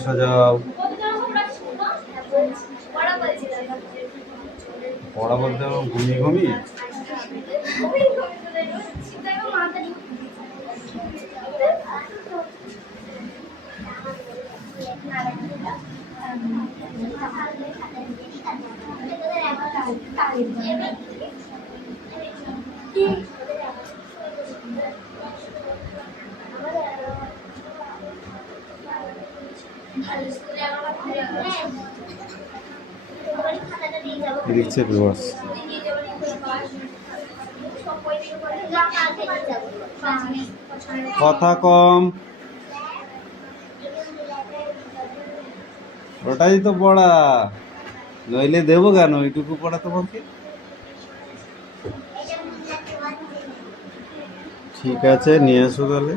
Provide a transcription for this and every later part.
সোজাও পড়া বলতে ঘুমিয়ে ঘুমিয়ে লিখছে ভিউয়ার্স কথা কম ওটাই তো পড়া নইলে দেবো কেন ওইটুকু পড়া তোমাকে ঠিক আছে নিয়ে আসো তাহলে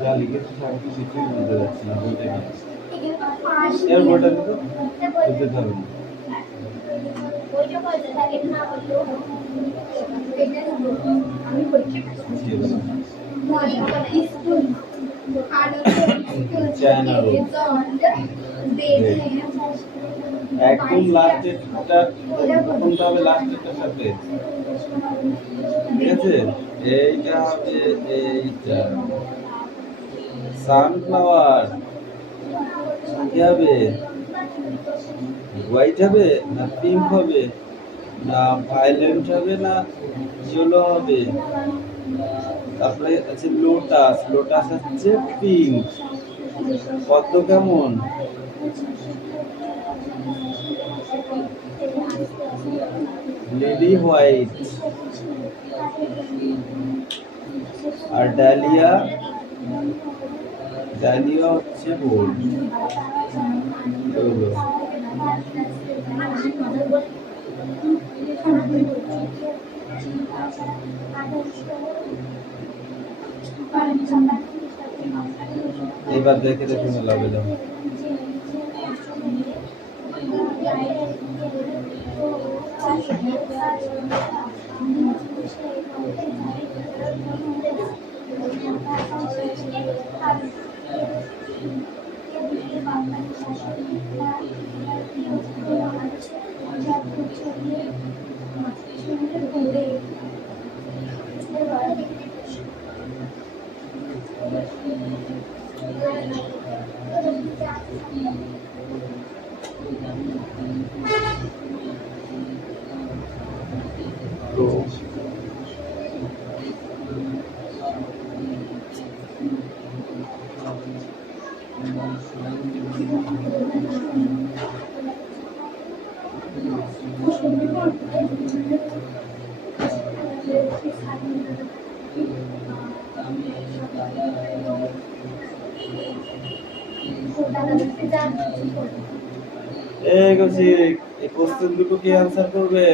যা লিখেছি সব কিছুই বুঝতে যাচ্ছে না বলতে এর বইটা দিতে বুঝতে হবে না একদম লাস্টেরটা প্রথমটা হবে লাস্টেরটার সাথে ঠিক আছে এইটা হবে এইটা সানফ্লাওয়ার কি হবে হোয়াইট হবে না পিঙ্ক হবে না ভায়োলেট হবে না ইয়েলো হবে তারপরে আছে লোটাস লোটাস হচ্ছে পিঙ্ক পদ্ম কেমন লিলি হোয়াইট আর ডালিয়া ডালিয়া হচ্ছে গোল্ড এগুলো এবার দেখে দেখে মেলাবে দাও এই কোশ্চেন দুটো কি आंसर করবে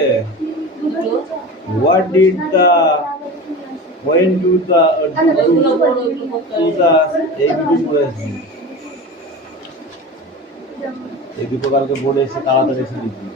what did the when to the এই দুটো কালকে বোর্ডে এসে তাড়াতাড়ি এসে লিখবি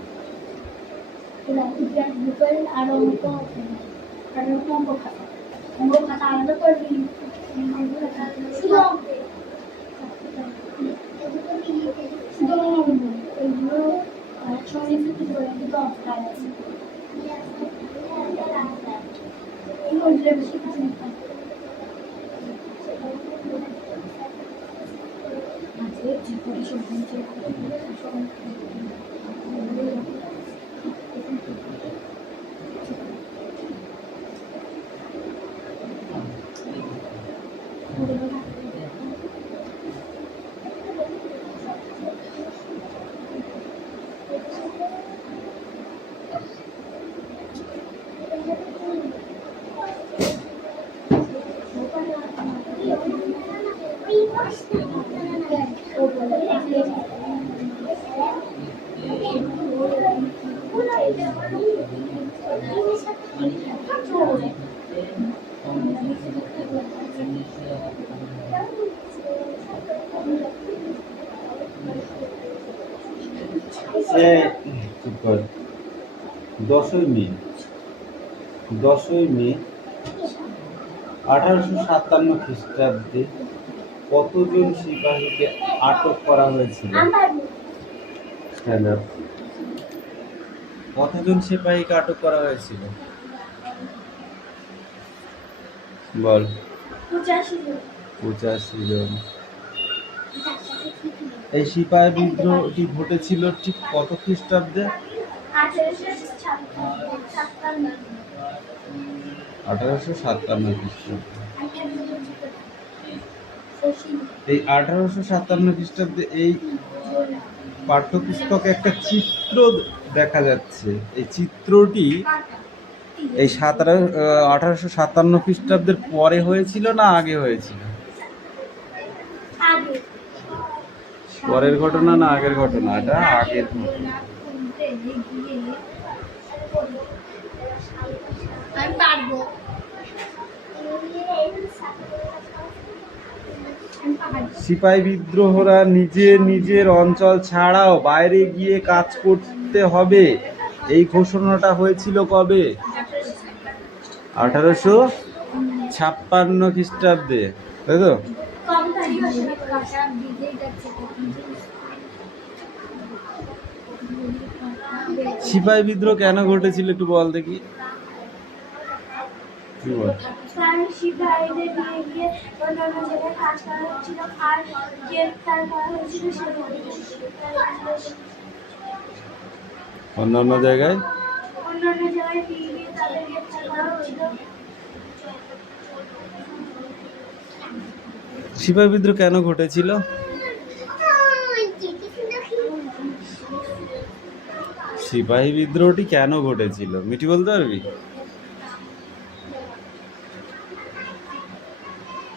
চুপ কর। 10ই মে 1857 খ্রিস্টাব্দে কতজন সিপাহীকে আটক করা হয়েছিল? কতজন সিপাহীকে আটক করা হয়েছিল বল? 85 জন। এই সিপাহী বিদ্রোহটি ঘটেছিল ঠিক কত খ্রিস্টাব্দে? 1857 খ্রিস্টাব্দে। এই 1857 খ্রিস্টাব্দে এই পাঠ্যপুস্তকে একটা চিত্র দেখা যাচ্ছে। এই চিত্রটি এই 1857 খ্রিস্টাব্দের পরে হয়েছিল না আগে হয়েছিল? পরের ঘটনা না আগের ঘটনা? এটা আগের ঘটনা। সিপাহী বিদ্রোহরা নিজের অঞ্চল ছাড়াও বাইরে গিয়ে কাজ করতে হবে, এই ঘোষণাটা হয়েছিল কবে? 1856 খ্রিস্টাব্দে, তাই তো? সিপাহী বিদ্রোহ কেন ঘটেছিল একটু বল দেখি। কি বল? অন্যান্য জায়গায় সিপাহী বিদ্রোহ কেন ঘটেছিল? সিপাহী বিদ্রোহটি কেন ঘটেছিল মিটি বলতে পারবি?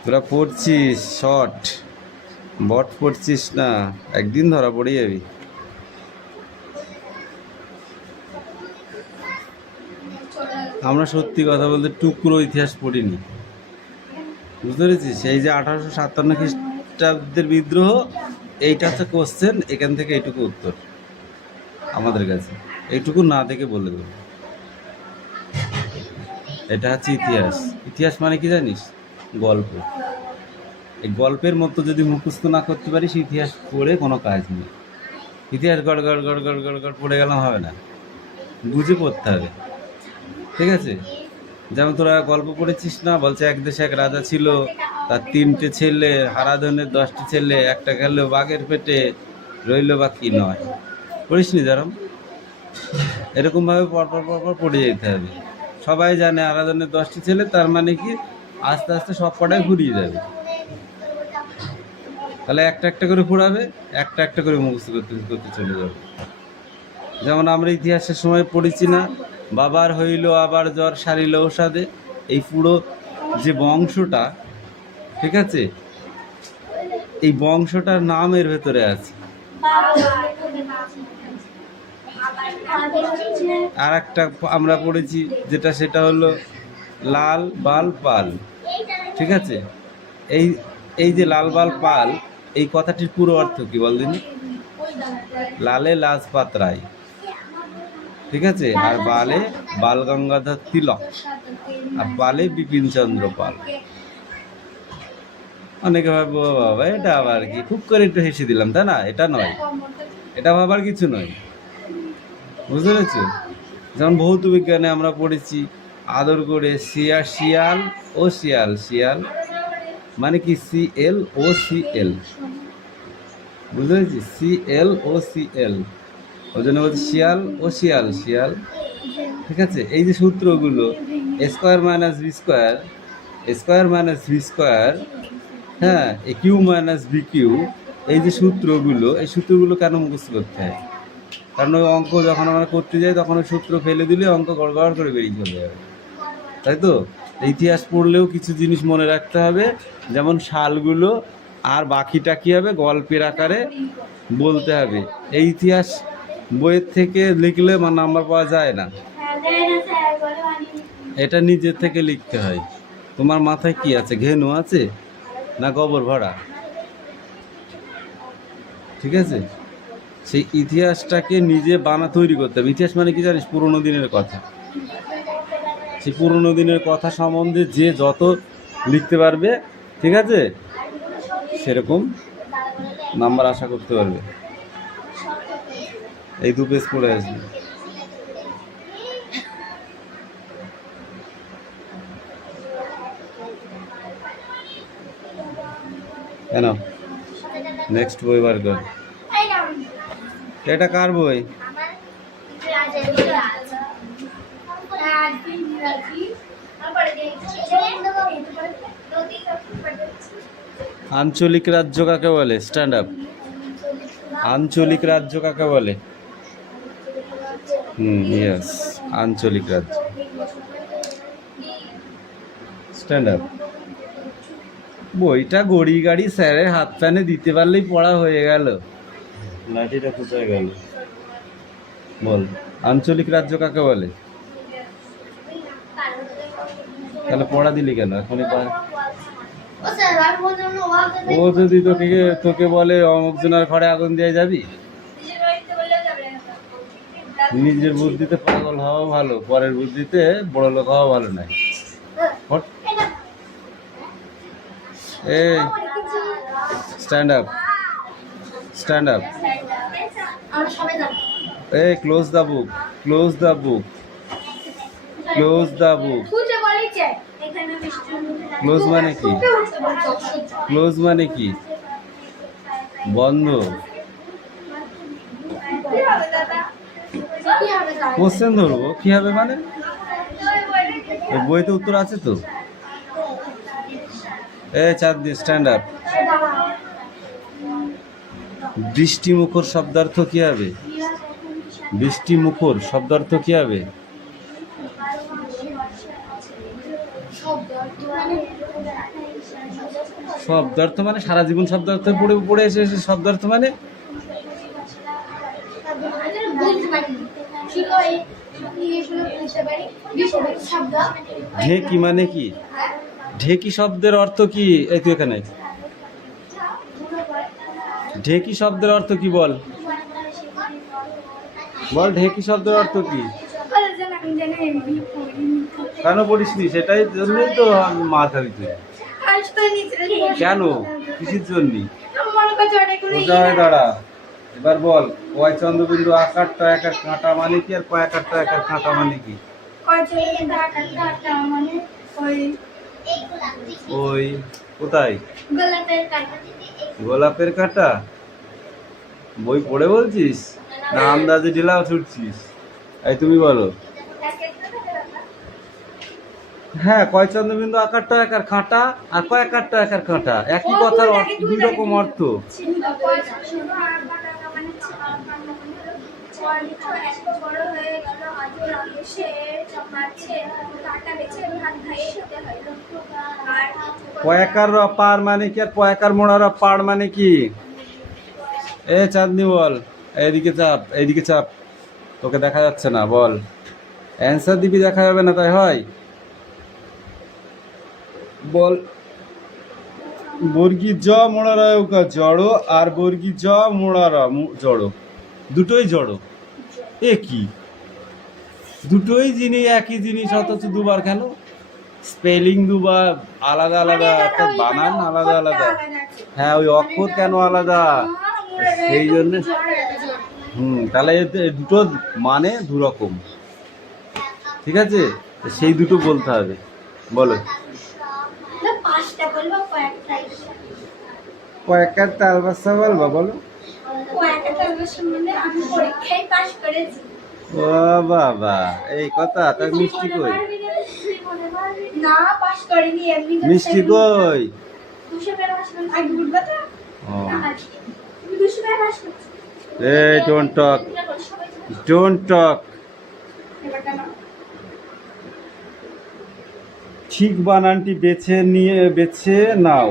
তোরা পড়ছিস শর্ট, বট পড়ছিস না, একদিন ধরা পড়ে যাবি। আমরা সত্যি কথা বলতে টুকরো ইতিহাস পড়িনি, বুঝতে পেরেছিস? এই যে 1857 খ্রিস্টাব্দের বিদ্রোহ, এইটা হচ্ছে কোশ্চেন, এখান থেকে এইটুকু উত্তর আমাদের কাছে, এইটুকু না দেখে বলে দেবো। এটা হচ্ছে ইতিহাস। ইতিহাস মানে কি জানিস? গল্প। এই গল্পের মতো যদি মুখস্থ না করতে পারিস, ইতিহাস পড়ে কোনো কাজ নেই। ইতিহাস গড় গড় গড় গড় গড় গড় পড়ে গেলাম হবে না, বুঝে পড়তে হবে, ঠিক আছে? যেমন তোরা গল্প পড়েছিস না, বলছে এক দেশে এক রাজা ছিল, তার 3টে ছেলে, হারাধনের 10টি ছেলে, একটা গেল বাঘের পেটে, রইল বা কি নয়। পড়িস নি যেরকম? এরকমভাবে পরপর পরপর পড়ে যেতে হবে। সবাই জানে হারাধনের 10টি ছেলে, তার মানে কি আস্তে আস্তে সব কটাই ঘুরিয়ে যাবে। তাহলে একটা একটা করে পড়াবে, একটা একটা করে মুখস্থ করতে করতে চলে যাবে। যেমন আমরা ইতিহাসের সময় পড়েছি না, বাবার হইল আবার জ্বর সারিল ঔষধে, এই পুরো যে বংশটা, ঠিক আছে, এই বংশটার নাম এর ভেতরে আছে। আর একটা আমরা পড়েছি যেটা, সেটা হলো লাল বাল পাল, ঠিক আছে? এই এই যে লাল বাল পাল, এই কথাটির পুরো অর্থ কি বল দিন? লালে লাজপাত রায়, ঠিক আছে, আর বালে বাল গঙ্গাধর তিলক, আর বালে বিপিন চন্দ্র পাল। অনেকে ভাবে বাবা এটা আবার কি, খুব করে একটু হেসে দিলাম, তাই না? এটা নয়, এটা ভাবার কিছু নয়, বুঝতে পেরেছো? যেমন ভৌত বিজ্ঞানে আমরা পড়েছি আদর করে শিয়াল ও শিয়াল, শিয়াল মানে কি CL ও CL, বুঝতে পেরেছি? CL ও CL, ওই জন্য বলছি শিয়াল ও শিয়াল, শিয়াল, ঠিক আছে? এই যে সূত্রগুলো square minus B square, square minus V square, হ্যাঁ, A Q minus B Q, এই যে সূত্রগুলো, এই সূত্রগুলো কেন মুখস্থ করতে হয়? কারণ ওই অঙ্ক যখন আমরা করতে যাই তখন ওই সূত্র ফেলে দিলে অঙ্ক গড়গড় করে বেরিয়ে চলে যাবে, তাই তো? ইতিহাস পড়লেও কিছু জিনিস মনে রাখতে হবে, যেমন সালগুলো আর বাকিটা কি হবে গল্পের আকারে বলতে হবে। এই ইতিহাস বইয়ের থেকে লিখলে নাম্বার পাওয়া যায় না, এটা নিজের থেকে লিখতে হয়। তোমার মাথায় কি আছে, ঘেনু আছে না গোবর ভরা? ঠিক আছে, সেই ইতিহাসটাকে নিজে তৈরি করতে হবে। ইতিহাস মানে কি জানিস? পুরোনো দিনের কথা। সেই পুরোনো দিনের কথা সম্বন্ধে যে যত লিখতে পারবে, ঠিক আছে, সেরকম নাম্বার আশা করতে পারবে। এই 2 পেজ পড়ে আসবে। কেন নেক্সট বই বার কর। এটা কার বই? আঞ্চলিক রাজ্য কাকে বলে? Stand up. আঞ্চলিক রাজ্য কাকে বলে? ইয়েস, আঞ্চলিক রাজ্য। Stand up. বইটা গড়ি গাড়ি স্যারের হাত প্যানে দিতে পারলেই পড়া হয়ে গেল। লাঠিটা কোথায় গেল? বল, আঞ্চলিক রাজ্য কাকে বলে? তাহলে পড়া দিলি কেন এখনই? ও যদি তোকে বলে অমুক জনের ঘরে আগুন দিয়ে যাবি? নিজের বুদ্ধিতে পাগল হওয়া ভালো, পরের বুদ্ধিতে বড় লোক হওয়া ভালো নয়। এই স্ট্যান্ড আপ, স্ট্যান্ড আপ। এই close the book, close the book, close the book. Close মানে কি? ক্লোজ মানে কি? বন্ধ। কোশ্চেন ধরবো কি হবে মানে? বইতে উত্তর আছে তো। চাঁদ দিয়ে স্ট্যান্ড আপ। বৃষ্টি মুখর শব্দার্থ কি হবে? বৃষ্টি মুখর শব্দার্থ কি হবে? শব্দার্থ মানে সারা জীবন শব্দার্থ পড়ে এসে শব্দার্থ মানে ঢেকি মানে কি? ঢেকি শব্দের অর্থ কি? এই তুই এখানে ঢেকি শব্দের অর্থ কি বল? বল ঢেকি শব্দের অর্থ কি? কেন পড়িসনি? সেটাই জন্যই তো আমি মাথা দিতে। কেন? কিসের জন্য? দাঁড়া, এবার বল কয় চন্দ্রবিন্দু আকারটা একার কাঁটা মানে কি, আর কয় আকারটা একার কাঁটা মানে কি? ওই কোথায়? গোলাপের কাঁটা। বই পড়ে বলছিস না আন্দাজে ঢিলাও ছুটছিস? এই তুমি বলো। হ্যাঁ, কয় চন্দ্রবিন্দু আকারটা একার কাঁটা আর কয় আকারটা একার কাঁটা, একই কথার দুই রকম অর্থ। পয়াকার পার মানে কি, আর পয়াকার মোড়ার পাড় মানে কি? এ চাঁদনি বল, এইদিকে চাপ, এইদিকে চাপ, তোকে দেখা যাচ্ছে না। বল, অ্যান্সার দিবি, দেখা যাবে না তাই হয়? বল। বর্গী জ মোড়ারা জড়ো আর বর্গী জ মোড়ারা জড়ো, দুটোই জড়ো। এ কি? দুটোই জিনিস, একই জিনিস, অথচ দুবার কেন? স্পেলিং দুবার আলাদা আলাদা, বানান আলাদা আলাদা। হ্যাঁ, ওই অক্ষর কেন আলাদা? সেই জন্য। তাহলে দুটো মানে দুরকম, ঠিক আছে? সেই দুটো বলতে হবে। বলো, কয়েকটা তালবাসা বলবা? বলো। ও বাবা, এই কথা। তার মিষ্টি কই? মিষ্টি কই? এই ডোন্ট টক, ডোন্ট টক। ঠিক বানানটি বেছে নাও।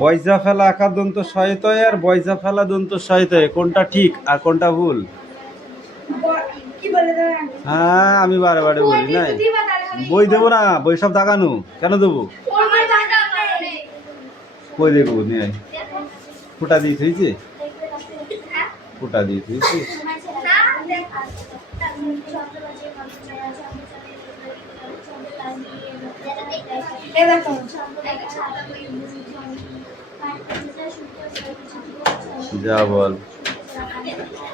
বয়জা ফেলা আকার দন্ত সহিতয় আর বয়জা ফেলা দন্ত সহিতয়, কোনটা ঠিক আর কোনটা ভুল? কি বলে দাদা? হ্যাঁ আমি বারে বারে বলি নাই, বই দেবো না, বই সব দাগানো কেন দেবো? আমার দাদা নেই। বই দেখবো নিয়ে আয়। ফুটা দিয়ে থইছে, ফুটা দিয়ে থইছে। এই দেখো যা বল।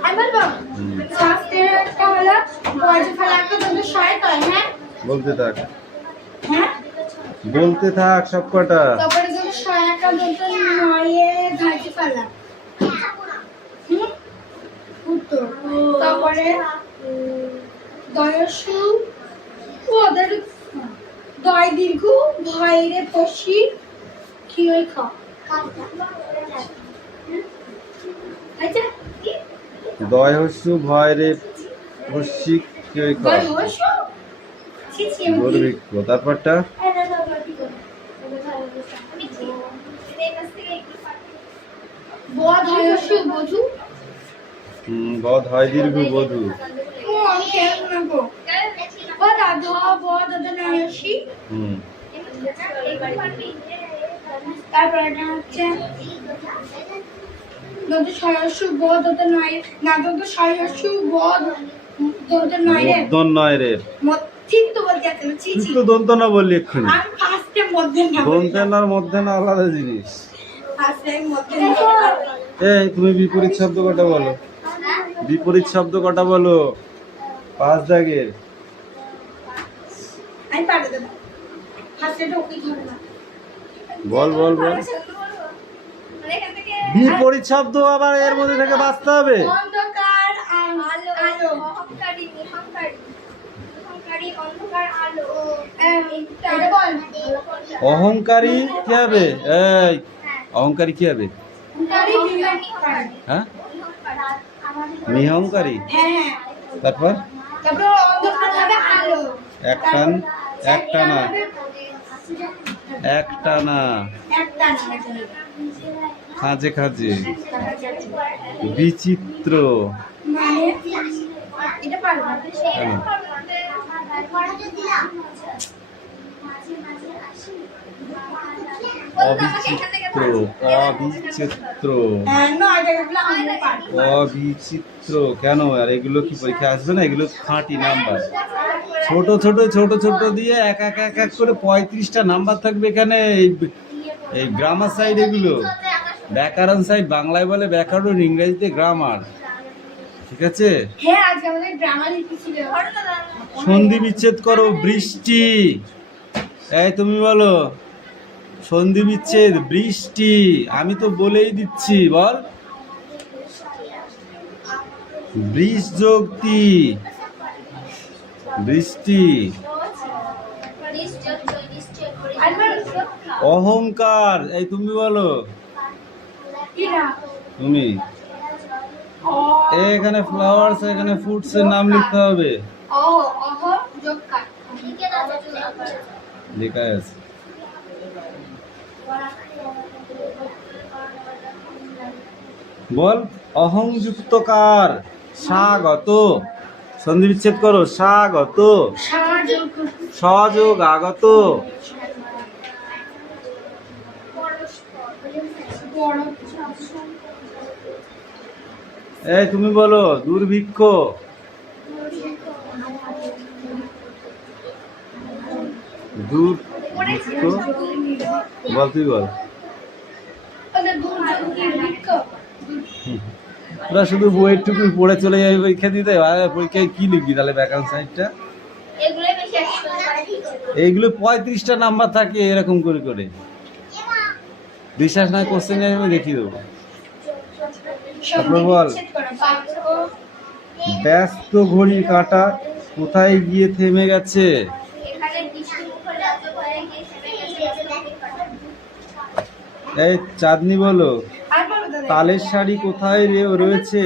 আমি বলবো শাস্ত্রের একটা হলো বয়জা ফেলা একটা দন্ত সহায়তায়, হ্যাঁ বলতে থাক, হ্যাঁ বলতে থাক সব কটা। তারপরে দন্ত সহায়তা দন্ত নয়ে ঘাইতে ফেলা, উত্তর। তারপরে দয়সু ওদের দয় দীর্ঘ ভয়ের পশি কি ওই খ আচ্ছা দয় হস্যু ভয় রে হস্যিক কেউ দয় হসু ছি ছি আমি কি দুর্ভিক্ষ। তারপরটা বদ হয়সু বধু বধ হয় দীর্ঘ বধূ। ও আমি কেন না গো বদ আধ বদ নয়সি। হুম তারপর এটা হচ্ছে দন্ত সয়সু বদ নয় না দন্ত সয়সু বদ দন্ত নয় রে মধ্যন নয় রে, ঠিক তো বলতে আছে ছি তুই ছি তো দন্ত না বললি এক্ষুনি। আমি ফার্স্টে মধ্যে না দন্তেন আর মধ্যে না আলাদা জিনিস। ফার্স্টে মধ্যে এই তুমি বিপরীত শব্দ কটা বলো, বিপরীত শব্দ কটা বলো 5 দাগের। আমি পারে দেব ফার্স্টে তো ওকে ধরে না বল বল বল। বিপরীত শব্দ আবার এর মধ্যে থেকে বাঁচতে হবে। অন্ধকার আলো আলো অহংকারী নিহংকারী অহংকারী অন্ধকার আলো এটা বল অহংকারী কি হবে? এই অহংকারী কি হবে? অহংকারী বিলক্ষণ হ্যাঁ নিহংকারী। হ্যাঁ হ্যাঁ তারপর তারপর অন্ধকার হবে আলো একটান, একটানা, একটানা, একটা না খাঁজে খাঁজে, বিচিত্র। মানে এটা পারবো কেন? অবিচিত্র, অবিচিত্র, না এটা আমরা পারবো অবিচিত্র কেন? আর এগুলো কি পরীক্ষা আসবে না? এগুলো খাঁটি নাম্বার, ছোট ছোট ছোট ছোট দিয়ে এক এক এক এক করে 35টা নাম্বার থাকবে এখানে। এই গ্রামার সাইড, এগুলো ব্যাকরণ সাইড, বাংলায় বলে ব্যাকরণ, ইংরেজিতে গ্রামার, ঠিক আছে? হ্যাঁ আজকে আমাদের গ্রামার লিখেছিল সন্ধি বিচ্ছেদ করো, বৃষ্টি। এই তুমি বলো সন্ধি বিচ্ছেদ, বৃষ্টি। আমি তো বলেই দিচ্ছি, বল। বৃষ যোগ তি, বৃষ্টি। অহংকার, এই তুমি বলো, কি না তুমি। এখানে ফ্লাওয়ার্স, এখানে ফ্রুটস এর নাম লিখতে হবে। অহ অহ যোগকার লেখা আছে। বল অহংযুক্তকার, স্বাগত। সন্ধি বিচ্ছেদ করো, স্বাগত, সযোগ আগত। এই তুমি বলো দুর্ভিক্ষ। দুর্ভিক্ষ বল, তুই বল। ওরা শুধু বইয়ের টুকু পড়ে চলে যাবে পরীক্ষা দিতে, আর পরীক্ষায় কি লিখবি তাহলে ব্যাকরণ সাইডটা? এইগুলো 35টা নাম্বার থাকে এরকম করে করে। বিশ্বাস না কোশ্চেন আমি দেখিয়ে দেবো। তারপর বল ব্যস্ত ঘড়ি কাঁটা কোথায় গিয়ে থেমে গেছে? এই চাঁদনি বলো তালের শাড়ি কোথায় রয়েছে?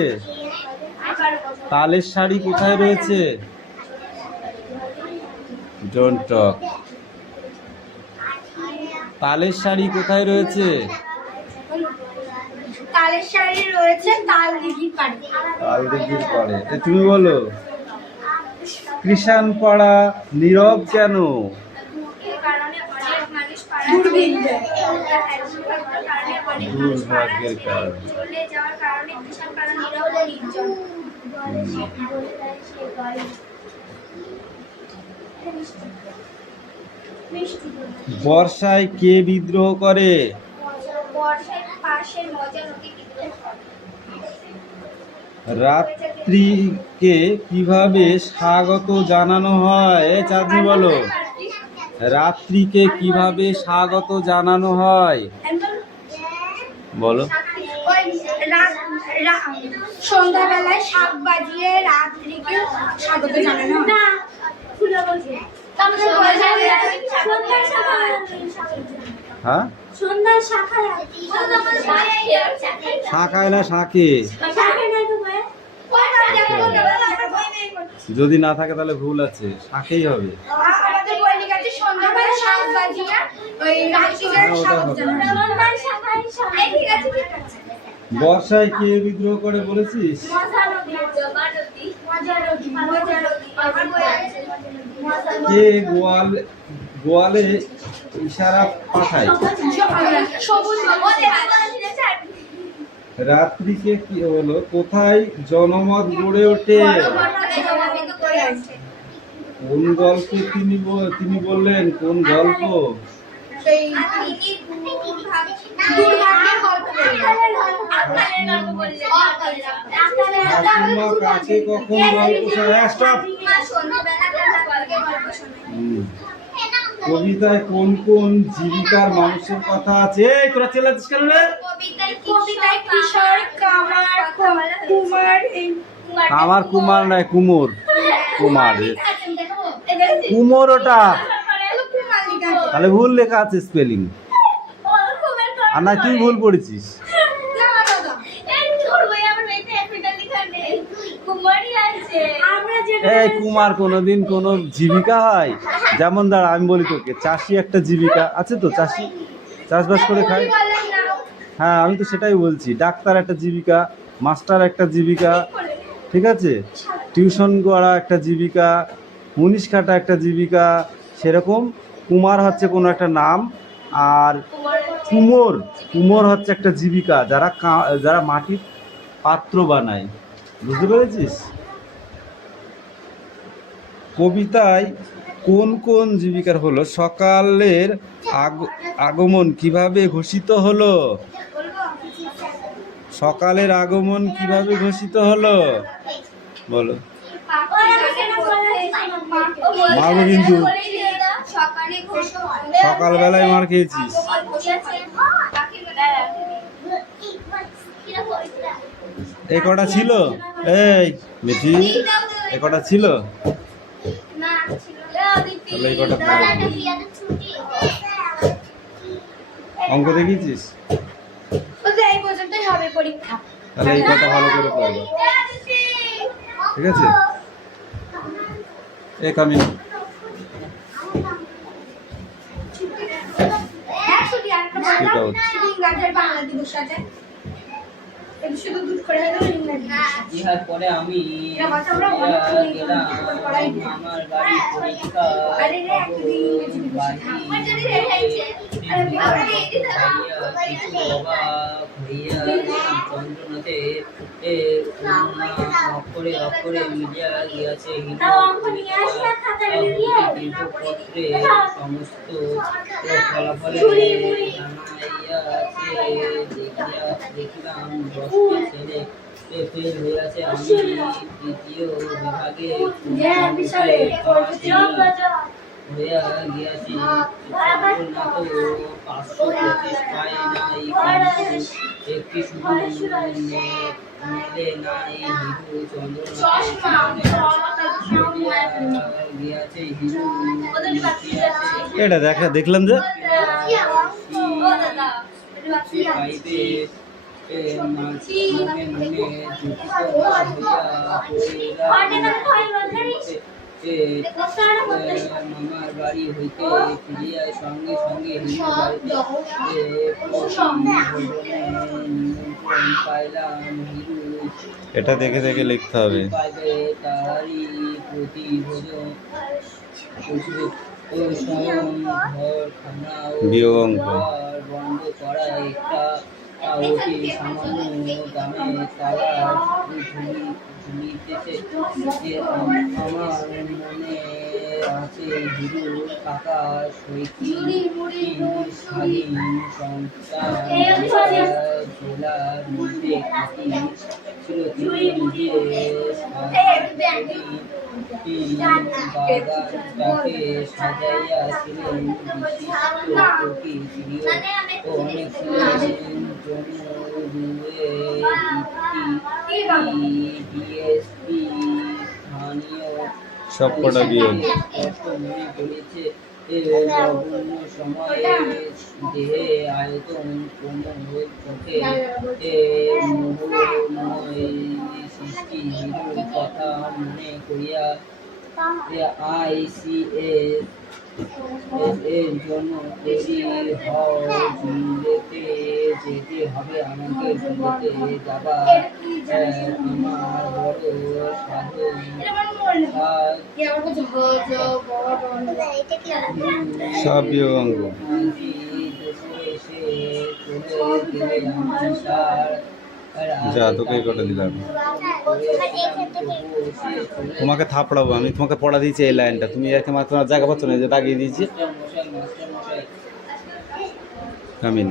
তালের শাড়ি কোথায় রয়েছে? Don't talk. তালের শাড়ি কোথায় রয়েছে? তালের শাড়ি রয়েছে তাল দিঘির পাড়ে। তাল দিঘির পাড়ে। তুমি বলো, কৃষাণ পাড়া নীরব কেন? এর কারণে অনেক মানুষ পাড়া দুর্ভিক্ষে। দুর্ভাগ্যের কারণে। চলে যাওয়ার কারণে কৃষাণ পাড়া নীরব ও নির্জন। বর্ষায় কে বিদ্রোহ করে? বর্ষায় পাশের মজা নদী বিদ্রোহ করে। রাত্রিকে কিভাবে স্বাগত জানানো হয়? চাঁদনি বলো, রাত্রিকে কিভাবে স্বাগত জানানো হয়? বলো। ওই সন্ধ্যাবেলায় শাক বাজিয়ে রাত্রিকে স্বাগত জানানো হয়। হ্যাঁ, শাখায় না শাকে? যদি না থাকে তাহলে ভুল আছে, শাকেই হবে। আমাদের বই লেখা আছে সন্ধ্যাবেলায় শাক বাজিয়ে ওই রাত্রিকে হ্যাঁ, ওটা স্বাগত হবে। জানানো হয়। ঠিক আছে, ঠিক আছে। বর্ষায় কে বিদ্রোহ করে বলেছিস? কে গোয়ালে ইশারা পাঠায়? রাত্রিকে কি হলো, কোথায় জনমত গড়ে ওঠে? কোন গল্পে তিনি বললেন? কোন গল্প? ঠাকুমা কাকে কখন গল্প শোনায়? স্টপ। কবিতায় কোন কোন জীবিকার মানুষের কথা আছে? এই তোরা চেল্লাচ্ছিস কেন রে? কবিতায় কিশোর কামার কুমার আমার কুমার নয়, কুমোর। কুমার, কুমোর ওটা। তাহলে ভুল লেখা আছে স্পেলিং। আর না, তুই ভুল পড়েছিস। এই কুমার কোনোদিন কোন জীবিকা হয়? যেমন দাঁড়া, আমি বলি তোকে, চাষি একটা জীবিকা আছে তো, চাষি চাষবাস করে খায়। হ্যাঁ, আমি তো সেটাই বলছি। ডাক্তার একটা জীবিকা, মাস্টার একটা জীবিকা, ঠিক আছে? টিউশন করা একটা জীবিকা, মুনিশ কাটা একটা জীবিকা। সেরকম কুমার হচ্ছে কোনো একটা নাম, আর কুমোর হচ্ছে একটা জীবিকা, যারা মাটির পাত্র বানায়। বুঝতে পেরেছিস? কবিতায় কোন কোন জীবিকার হলো? সকালের আগমন কিভাবে ঘোষিত হলো? সকালের আগমন কিভাবে ঘোষিত হলো? বলো। মারবো কিন্তু, সকালবেলায় মার খেয়েছিস। এ কটা ছিল? এই মিঠি, এ কটা ছিল? তাহলে এই কটা পড়ো। অঙ্ক দেখিয়েছিস? এই পর্যন্তই হবে পরীক্ষা। তাহলে এই কটা ভালো করে পড়ো, ঠিক আছে? এ কামি বাংলা দিবস আছে, শুধু দুধ করে ইহার পরে আমি গেলাম আমার বাড়ি পরীক্ষা চন্দ্রনাথে অক্ষরে অক্ষরে মিলিয়া গিয়াছে পত্রে সমস্ত ফলাফলে জানাইয়াছে। দেখিলাম 10টি ছেলে ফেল হইয়াছে। আমি তৃতীয় বিভাগে হইয়া গিয়াছি। চন্দ্রনাথ 525 পায় নাই, একটি শুধু মেলে নাই। হিরু চন্দ্রনাথ গিয়াছে, হিরু এটা দেখলাম যে পাইবে মনে মনে মামার বাড়ি হইতে ফিরিয়া সঙ্গে সঙ্গে হিরু বাড়িতে ভোজনে নিমন্ত্রণ পাইলাম। হিরু এটা দেখে দেখে লিখতে হবে। পাইবে তাহারই প্রতি ভোজন বুঝবে ও স্বয়ং ঘরখানা ও বিয়োগ অঙ্ক। ঘর বন্ধ করা একটা অতি সামান্য দামে তারা ঝুলিতেছে। যে আমার মনে আছে হিরু কাকা স্বাধীন সংসার জেলার মধ্যে খাতি ছিল। তিনি নিজে বাগানটাকে সাজাইয়াছিলেন বিশিষ্ট কোটি প্রিয় ও অনেক ছিলেন জন্মরুয়ে ডিএসপি স্থানীয় সব কটা বিয়োগ। কষ্ট মনে করেছে জঘন্য সময়ে দেহে আয়তন কোমল চোখে মোহময় সৃষ্টি হিরুর কথা মনে করিয়া ICS এর জন্য তৈরি হতে যেতে হবে। আমাকে বিলেতে যাবার আমার বড় সাধন সব বিয়োগ অঙ্ক। যা তোকে এই কটা দিলাম। তোমাকে থাপড়াবো আমি, তোমাকে পড়া দিয়েছি এই লাইনটা, তুমি একে মাত্র জায়গা পাচ্ছ না, যে দাগিয়ে দিয়েছি। কামিন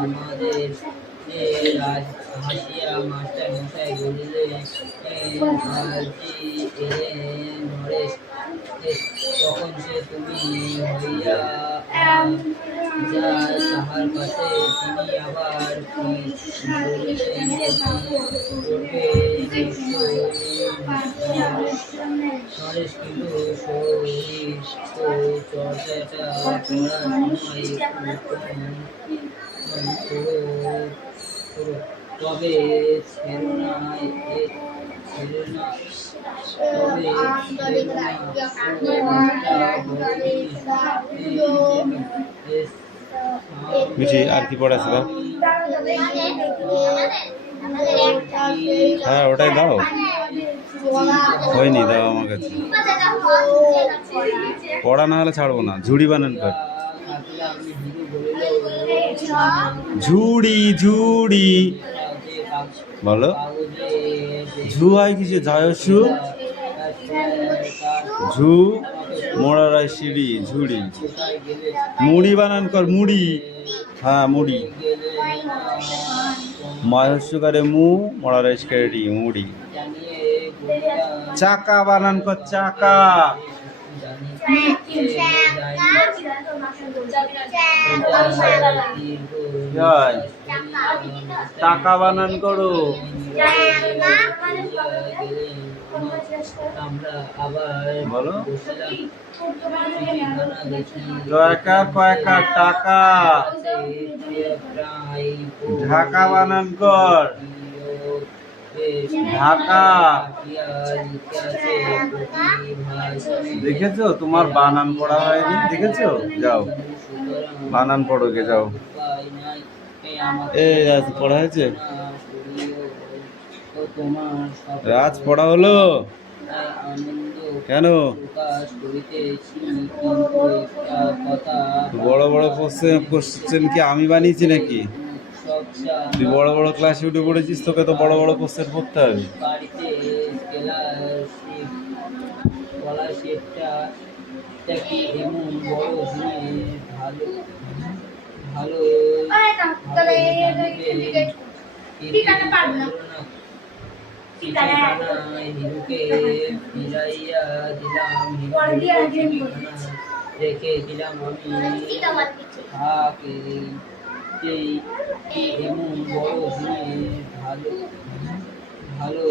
আমাদের হাসিয়া মাস্টার মশাই বলিলেন নরেশ তখন সে তুমি হইয়া যা তাহার কাছে তিনি আবার বলিলেন করবে নরেশ কিন্তু শরীর ও চর্চাটা করার সময় তবে ছেড়ো না বুঝি আর কি পড়াছে দাও। হ্যাঁ ওটাই দাও, হয়নি দাও আমার কাছে। পড়া না হলে ছাড়বো না। ঝুড়ি বানান কর। ঝুড়ি ঝুড়ি বলো। ঝু হয় কিছু জয়সু, ঝু মোড়ারাই সিঁড়ি ঝুড়ি। মুড়ি বানান কর মুড়ি। হ্যাঁ মুড়ি। ময়সুকারে মু মোড়ারাই সিঁড়ি মুড়ি। চাকা বানান কর চাকা। টাকা বানান করো। বলো কয়েকা কয়েকা টাকা। ঢাকা বানান কর ঢাকা। দেখেছো তোমার বানান পড়া হয়নি, দেখেছো? যাও বানান পড়ো গে যাও। এই রাজ পড়া হয়েছে? রাজ পড়া হলো কেন? বড় বড় কোশ্চেন কি আমি বানিয়েছি নাকি? তুই বড় বড় ক্লাসে উঠে পড়েছিস, তোকে তো বড় বড় কোশ্চেন পড়তে হবে। হিরুকে ফিরাইয়া দিলাম, রেখে দিলাম আমি তাকে। এমন বড় জিনিস ভালো ভালো